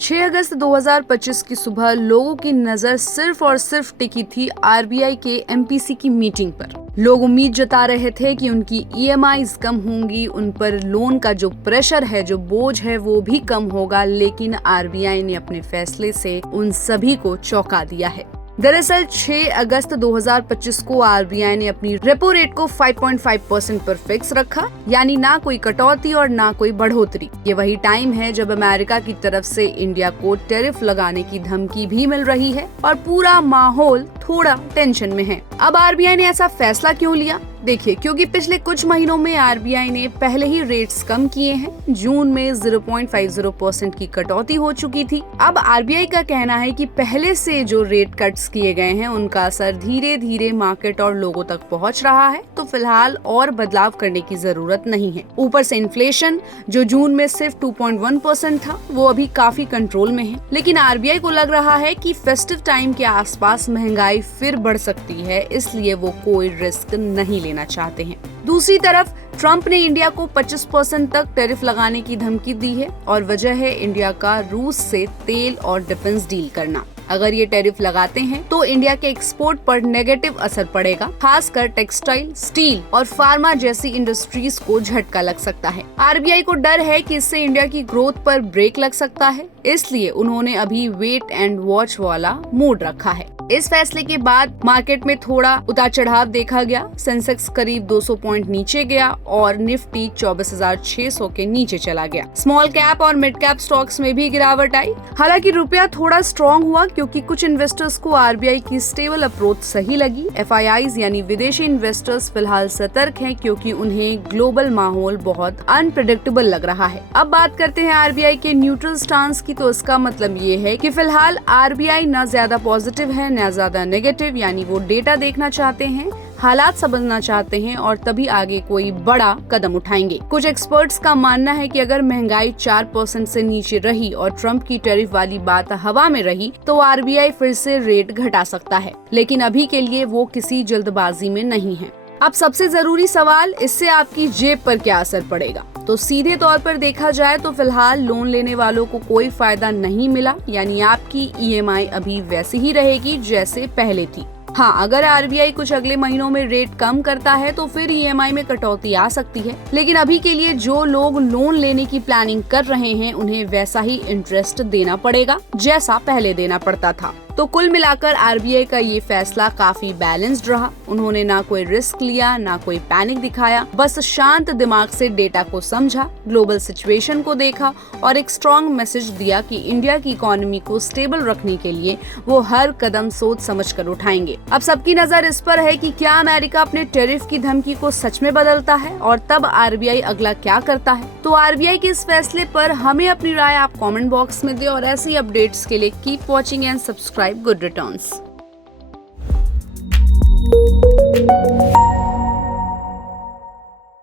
6 अगस्त 2025 की सुबह लोगों की नजर सिर्फ और सिर्फ टिकी थी आरबीआई के एमपीसी की मीटिंग पर। लोग उम्मीद जता रहे थे कि उनकी ईएमआईज कम होंगी, उन पर लोन का जो प्रेशर है, जो बोझ है, वो भी कम होगा। लेकिन आरबीआई ने अपने फैसले से उन सभी को चौंका दिया है। दरअसल 6 अगस्त 2025 को आरबीआई ने अपनी रेपो रेट को 5.5% पर फिक्स रखा, यानी ना कोई कटौती और ना कोई बढ़ोतरी। ये वही टाइम है जब अमेरिका की तरफ से इंडिया को टैरिफ लगाने की धमकी भी मिल रही है और पूरा माहौल थोड़ा टेंशन में है। अब आरबीआई ने ऐसा फैसला क्यों लिया? देखिए, क्योंकि पिछले कुछ महीनों में आरबीआई ने पहले ही रेट्स कम किए हैं। जून में 0.50% की कटौती हो चुकी थी। अब आरबीआई का कहना है कि पहले से जो रेट कट्स किए गए हैं उनका असर धीरे धीरे मार्केट और लोगों तक पहुंच रहा है, तो फिलहाल और बदलाव करने की जरूरत नहीं है। ऊपर से इन्फ्लेशन जो जून में सिर्फ 2.1% था, वो अभी काफी कंट्रोल में है। लेकिन आरबीआई को लग रहा है कि फेस्टिव टाइम के आसपास महंगाई फिर बढ़ सकती है, इसलिए वो कोई रिस्क नहीं लेना चाहते हैं। दूसरी तरफ ट्रंप ने इंडिया को 25% तक टैरिफ लगाने की धमकी दी है और वजह है इंडिया का रूस से तेल और डिफेंस डील करना। अगर ये टैरिफ लगाते हैं तो इंडिया के एक्सपोर्ट पर नेगेटिव असर पड़ेगा, खासकर टेक्सटाइल, स्टील और फार्मा जैसी इंडस्ट्रीज को झटका लग सकता है। आरबीआई को डर है कि इससे इंडिया की ग्रोथ पर ब्रेक लग सकता है, इसलिए उन्होंने अभी वेट एंड वॉच वाला मूड रखा है। इस फैसले के बाद मार्केट में थोड़ा उतार चढ़ाव देखा गया। सेंसेक्स करीब 200 पॉइंट नीचे गया और निफ्टी 24,600 के नीचे चला गया। स्मॉल कैप और मिड कैप स्टॉक्स में भी गिरावट आई। हालांकि रुपया थोड़ा स्ट्रॉन्ग हुआ क्योंकि कुछ इन्वेस्टर्स को आरबीआई की स्टेबल अप्रोच सही लगी। एफआईआईज यानी विदेशी इन्वेस्टर्स फिलहाल सतर्क हैं क्योंकि उन्हें ग्लोबल माहौल बहुत अनप्रेडिक्टेबल लग रहा है। अब बात करते हैं आरबीआई के न्यूट्रल स्टांस की, तो इसका मतलब ये है कि फिलहाल आरबीआई न ज्यादा पॉजिटिव है न ज्यादा नेगेटिव, यानी वो डेटा देखना चाहते हैं, हालात समझना चाहते हैं और तभी आगे कोई बड़ा कदम उठाएंगे। कुछ एक्सपर्ट्स का मानना है कि अगर महंगाई 4% से नीचे रही और ट्रंप की टैरिफ वाली बात हवा में रही तो आरबीआई फिर से रेट घटा सकता है, लेकिन अभी के लिए वो किसी जल्दबाजी में नहीं है। अब सबसे जरूरी सवाल, इससे आपकी जेब पर क्या असर पड़ेगा? तो सीधे तौर पर देखा जाए तो फिलहाल लोन लेने वालों को कोई फायदा नहीं मिला, यानी आपकी ईएमआई अभी वैसी ही रहेगी जैसे पहले थी। हाँ, अगर आरबीआई कुछ अगले महीनों में रेट कम करता है तो फिर ईएमआई में कटौती आ सकती है, लेकिन अभी के लिए जो लोग लोन लेने की प्लानिंग कर रहे हैं उन्हें वैसा ही इंटरेस्ट देना पड़ेगा जैसा पहले देना पड़ता था। तो कुल मिलाकर आरबीआई का ये फैसला काफी बैलेंस्ड रहा। उन्होंने ना कोई रिस्क लिया, ना कोई पैनिक दिखाया, बस शांत दिमाग से डेटा को समझा, ग्लोबल सिचुएशन को देखा और एक स्ट्रॉन्ग मैसेज दिया कि इंडिया की इकोनॉमी को स्टेबल रखने के लिए वो हर कदम सोच समझ कर उठाएंगे। अब सबकी नजर इस पर है कि क्या अमेरिका अपने टैरिफ की धमकी को सच में बदलता है और तब आरबीआई अगला क्या करता है। तो आरबीआई के इस फैसले पर हमें अपनी राय आप कमेंट बॉक्स में दें और ऐसी अपडेट्स के लिए keep watching and subscribe good returns.